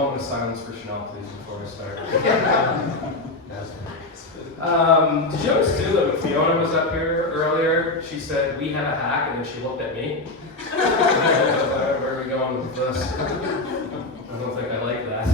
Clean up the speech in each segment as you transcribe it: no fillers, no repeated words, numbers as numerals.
moment of silence for Chanel, please, before I start. Did you notice too that when Fiona was up here earlier, she said, "We have a hack," and then she looked at me? Where are we going with this? I don't think I like that.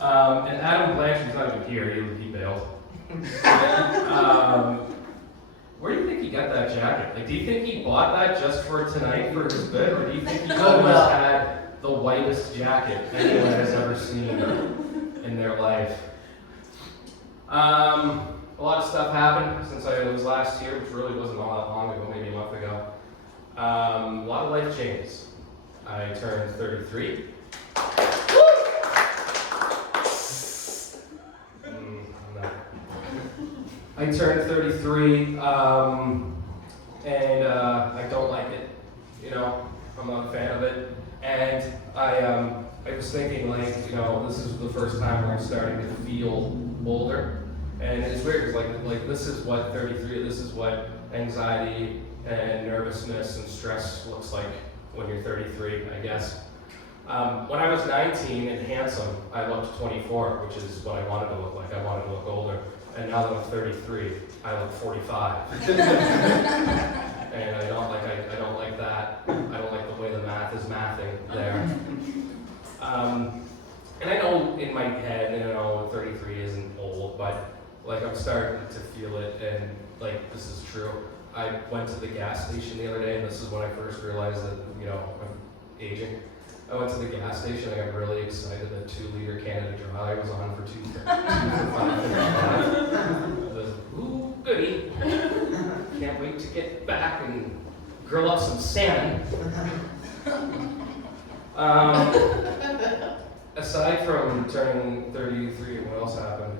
And Adam Blanchard, he's not even here, he bailed. Where do you think he got that jacket? Like, do you think he bought that just for tonight for his bit, or do you think he always had the whitest jacket anyone has ever seen in their life? A lot of stuff happened since I was last here, which really wasn't all that long ago, maybe a month ago. A lot of life changes. I turned 33. I turned 33, and I don't like it. You know, I'm not a fan of it. And I was thinking, like, you know, this is the first time where I'm starting to feel older. And it's weird, because like this is what 33, this is what anxiety and nervousness and stress looks like when you're 33, I guess. When I was 19 and handsome, I looked 24, which is what I wanted to look like. I wanted to look older. And now that I'm 33, I look 45. And I don't like that. I don't like the way the math is mathing there. And I know in my head, you know, 33 isn't old, but like I'm starting to feel it, and like this is true. I went to the gas station the other day, and this is when I first realized that, you know, I'm aging. I went to the gas station, I got really excited that 2-liter Canada Dry was on for $2 for $5.55. Ooh, goody. Can't wait to get back and grill up some salmon. Aside from turning 33, what else happened?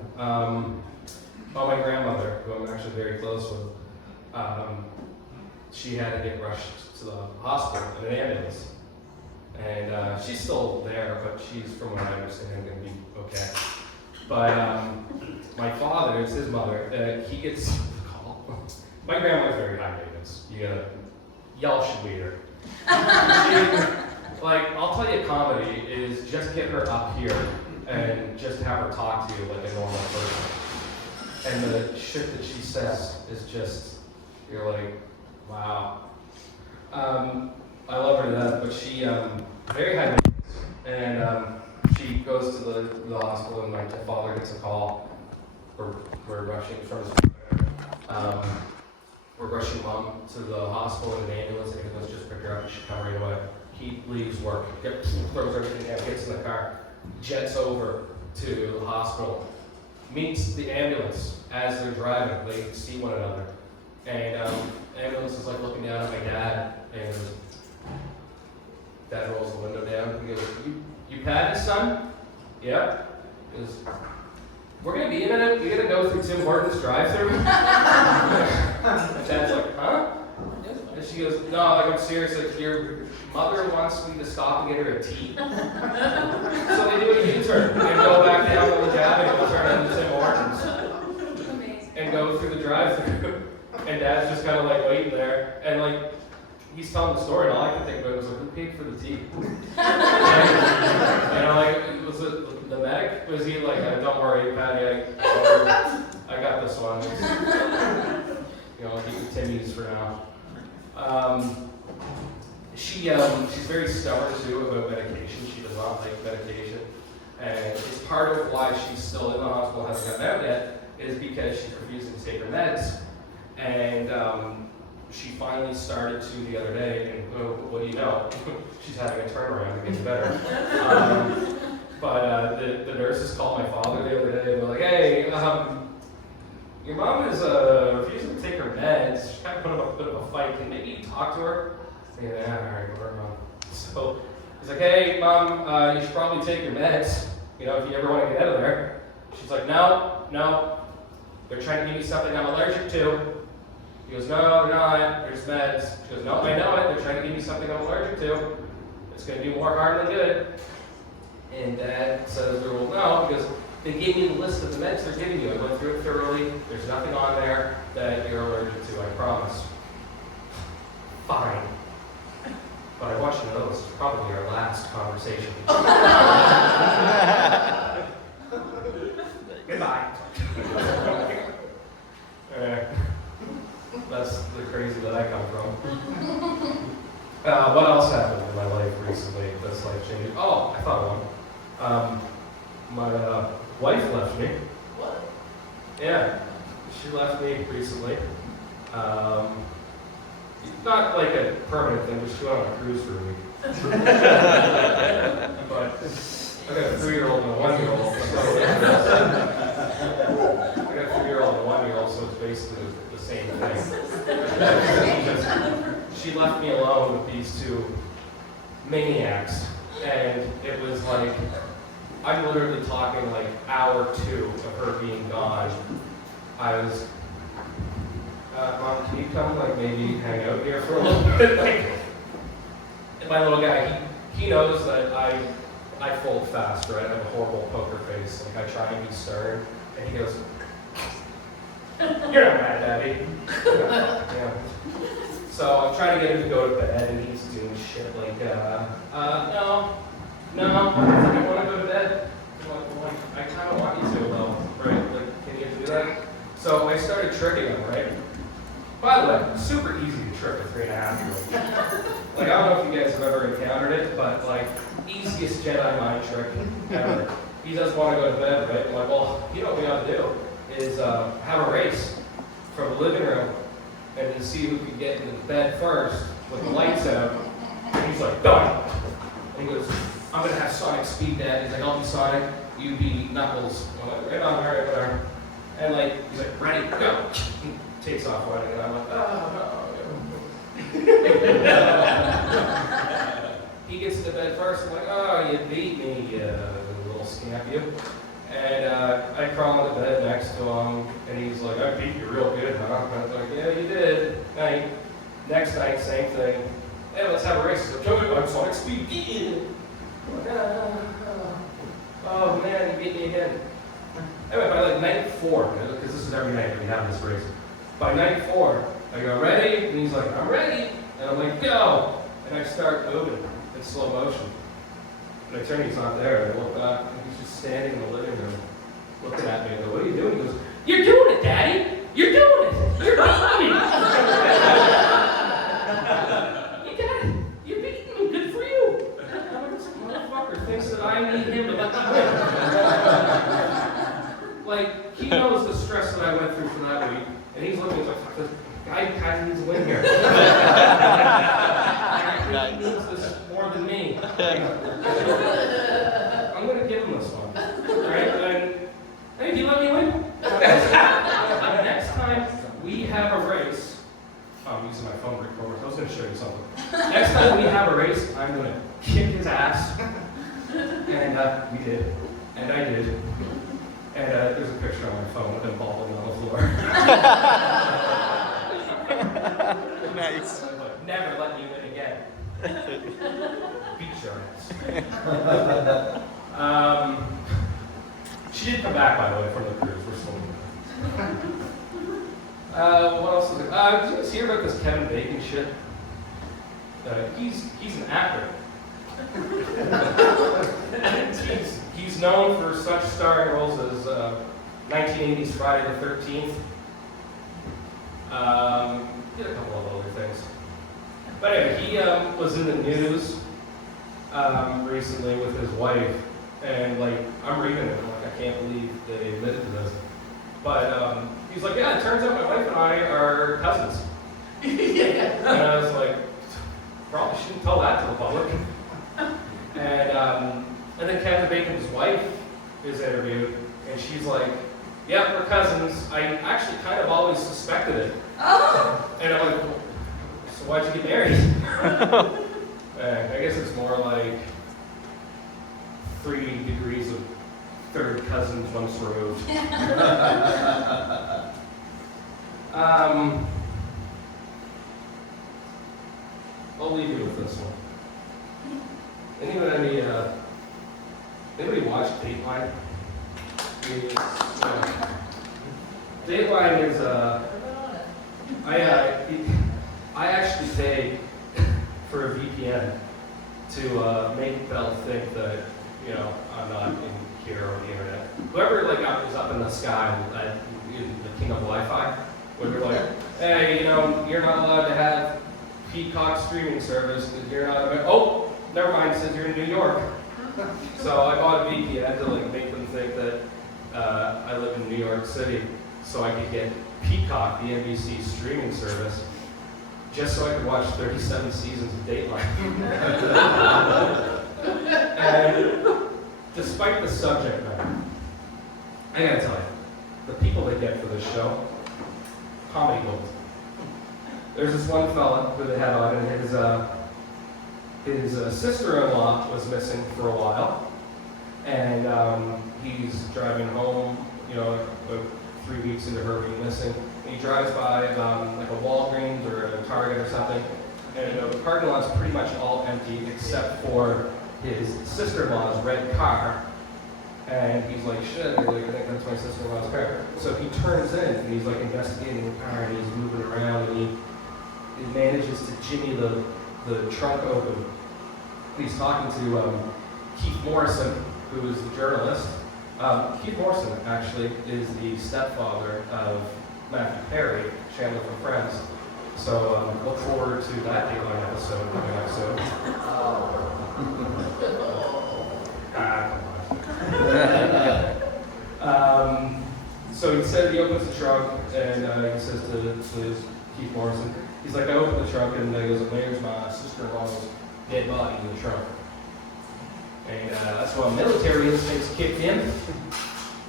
My grandmother, who I'm actually very close with, she had to get rushed to the hospital in an ambulance. And she's still there, but she's, from what I understand, going to be okay. But my father, it's his mother, he gets a call. My grandma's very high maintenance. Y'all should meet her. Like, I'll tell you, comedy is just get her up here and just have her talk to you like a normal person. And the shit that she says is just, you're like, wow. I love her to death, but she, very high maintenance, and she goes to the hospital, and my father gets a call. We're rushing from we're rushing mom to the hospital in an ambulance, and he goes, just pick her up, she should come right away. He leaves work, throws everything down, gets in the car, jets over to the hospital, meets the ambulance as they're driving. They see one another, and the ambulance is like looking down at my dad, and Dad rolls the window down. He goes, you patted, son? Yep. He goes, we're going to be a minute. We got to go through Tim Hortons drive-thru. And Dad's like, huh? And she goes, no, like, I'm serious. Like, your mother wants me to stop and get her a tea. So they do a U-turn and go back down Village Avenue and turn into Tim Hortons. And go through the drive-thru. And Dad's just kind of like waiting there. And like, he's telling the story, and all I could think about was like, who paid for the tea? And I'm like, was it the medic? Was he like, don't worry, Patty, I got this one. It's, you know, I'll keep the Timmy's for now. She's very stubborn too about medication. She does not like medication. And it's part of why she's still in the hospital, hasn't gotten out yet, is because she's refusing to take her meds. And she finally started to the other day, and what do you know? She's having a turnaround, it gets better. But the nurses called my father the other day, and they're like, hey, your mom is refusing to take her meds. She's kind of put up a bit of a fight. Can maybe you talk to her? Yeah, all right, whatever, Mom. So he's like, hey, Mom, you should probably take your meds, you know, if you ever want to get out of there. She's like, no. They're trying to give me something I'm allergic to. He goes, no, they're not. There's meds. She goes, no, I know it. They're trying to give me something I'm allergic to. It's going to do more harm than good. And Dad says, well, no, because they gave me the list of the meds they're giving you. I went through it thoroughly. There's nothing on there that you're allergic to, I promise. Fine. But I want you to know this is probably our last conversation. my wife left me. What? Yeah, she left me recently. Not like a permanent thing, but she went on a cruise for a week. But I got a 3-year-old and a 1-year-old. So I got a 3-year-old and a 1-year-old, so it's basically the same thing. She left me alone with these two maniacs, and it was like, I'm literally talking like hour 2 of her being gone. I was, Mom, can you come like maybe hang out here for a little bit? Like, and my little guy, he knows that I fold fast, right? I have a horrible poker face. Like I try and be stern, and he goes, "You're not mad, Daddy." Yeah. So I'm trying to get him to go to bed, and he's doing shit like, no, I want to go to bed. I'm like, well, I kind of want you to, though, right? Like, can you do that? So I started tricking him, right? By the way, super easy to trick a 3.5-year-old. Like, I don't know if you guys have ever encountered it, but like, easiest Jedi mind trick ever. He doesn't want to go to bed, right? I'm like, well, you know what we ought to do is have a race from the living room and to see who can get into the bed first with the lights out. And he's like, done. And he goes, I'm going to have Sonic speed, Dad. He's like, I'll be Sonic, you be Knuckles. I'm like, right on, all right, whatever. And like, he's like, ready, go. He takes off running, and I'm like, oh, no. He gets into bed first. I'm like, oh, you beat me, you little scamp, you. And I crawl into bed next to him, and he's like, I beat you real good, huh? And I was like, yeah, you did. Next night, same thing. Hey, let's have a race. He's like, show me my Sonic speed. Oh, man, you beat me again. Anyway, by like night 4, because this is every night we have this race. By night 4, I go, ready? And he's like, I'm ready. And I'm like, go. And I start moving in slow motion. And I turn, he's not there. And I look back, and he's just standing in the living room, looking at me. I go, what are you doing? He goes, you're doing it, Daddy. You're doing it. You're beating me. You got it. You're beating me. Good for you. I'm like, this motherfucker thinks that I need him to let me win. Like, he knows the stress that I went through for that week. And he's looking, he's like, fuck, this guy kind of needs to win here. He needs this more than me. I'm going to give him this one. Right? And, hey, do you let me win? Next time we have a race, I'm using my phone recorder, I was going to show you something. Next time we have a race, I'm going to kick his ass. And we did. And I did. And there's a picture on my phone of him falling on the floor. Nice. Never let you win again. Beat your ass. She did come back, by the way, from the cruise. We're still what else is it? Did you guys hear about this Kevin Bacon shit? He's an actor. He's known for such starring roles as 1980's Friday the 13th. Did a couple of other things. But anyway, he was in the news recently with his wife, and like, I'm reading it, I'm like, I can't believe they admitted to this. But he's like, yeah, it turns out my wife and I are cousins. And I was like, probably shouldn't tell that to the public. And then Kevin Bacon's wife is interviewed, and she's like, yeah, we're cousins. I actually kind of always suspected it. Oh. And I'm like, well, so why'd you get married? I guess it's more like 3 degrees of third cousins once removed. I'll leave you with this one. Anybody watch Dateline? Dateline is I actually paid for a VPN to make Bell think that, you know, I'm not in here on the internet. Whoever like is up in the sky, in the king of Wi-Fi, where they're like, hey, you know, you're not allowed to have Peacock streaming service because you're not. Oh, never mind. It says you're in New York. So I bought a VPN to like make them think that I live in New York City, so I could get Peacock, the NBC streaming service, just so I could watch 37 seasons of Dateline. And despite the subject matter, I gotta tell you, the people they get for this show, comedy gold. There's this one fella who they had on, and his sister-in-law was missing for a while, and he's driving home, you know, about 3 weeks into her being missing. And he drives by like a Walgreens or a Target or something, and the parking lot's pretty much all empty except for his sister-in-law's red car. And he's like, shit, like, I think that's my sister-in-law's car. So he turns in and he's like investigating the car and he's moving around and he manages to jimmy the trunk open. He's talking to Keith Morrison, who is the journalist. Keith Morrison, actually, is the stepfather of Matthew Perry, Chandler from Friends. So look forward to that Dateline episode coming up soon. So he said he opens the trunk and he says to Keith Morrison, he's like, I opened the trunk and he goes, there's my sister-in-law's dead body in the trunk. And that's when military instincts kicked in,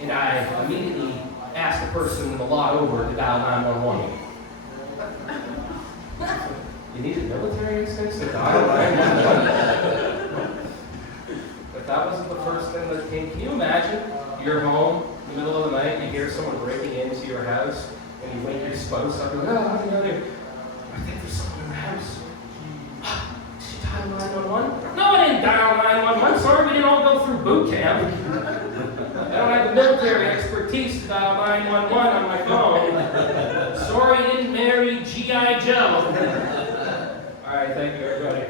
and I immediately asked the person in the lot over to dial 911. You needed military instincts to dial 911? But that wasn't the first thing that came. Can you imagine? You're home in the middle of the night, you hear someone breaking into your house, and you wake your spouse up, and you're like, oh, how do you know? I think there's someone in the house. Did you dial 911? No, I didn't dial 911. Sorry, we didn't all go through boot camp. I don't have the military expertise to dial 911 on my phone. Sorry, I didn't marry G.I. Joe. All right, thank you, everybody.